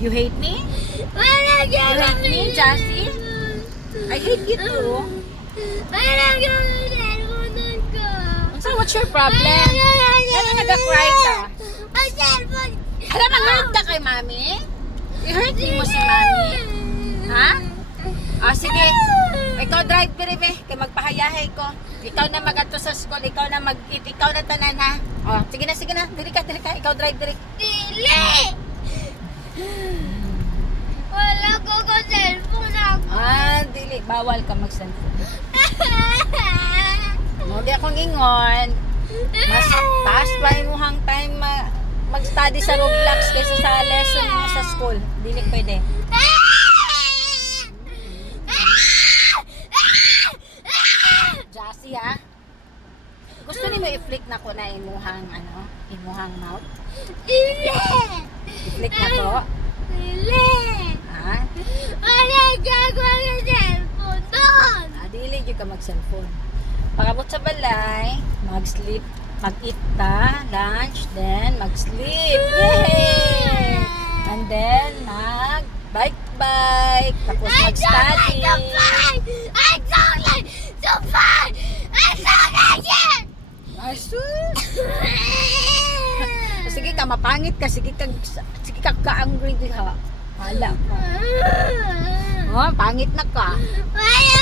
You hate me? Wala You hate me, Jassy? I hate you too. Wala yung cellphone ko. So, what's your problem? Ano nag-cry ka? Ang cellphone. Alam, mag-hurt ka kay mami? I-hurt mo si mami? Ha? Ah, sige. Ikaw drive, biribe. Kaya magpahayahay ko. Ikaw na mag-ato sa school. Ikaw na mag-eat. Ikaw na tanan, ha? Oh, sige na, sige na. Dili ka. Ikaw drive, dili. Dili! Wala ko cellphone ako. Ah, dili. Bawal ka mag-cellphone. Hindi akong ingon. Mas taas pa imuhang time mag-study sa Roblox kaysa sa lesson mo sa school. Dili pwede. Jassy, ha? Gusto ni mo i-flick na ko na imuhang mouth? Dili! I-flick na ko? Dili! Ha? Wala gago ang cellphone doon! Ah, dili yung ka mag-cellphone. Pagabot sa balay, mag-sleep, mag-eat ta, lunch, then mag-sleep. Yay! And then, mag-bike, tapos mag-study. I don't like the fun! I don't like it! Ay, sus! Sige ka, mapangit ka. Sige ka ka-angry diha. Hala ka. Oh, pangit na ka. Wala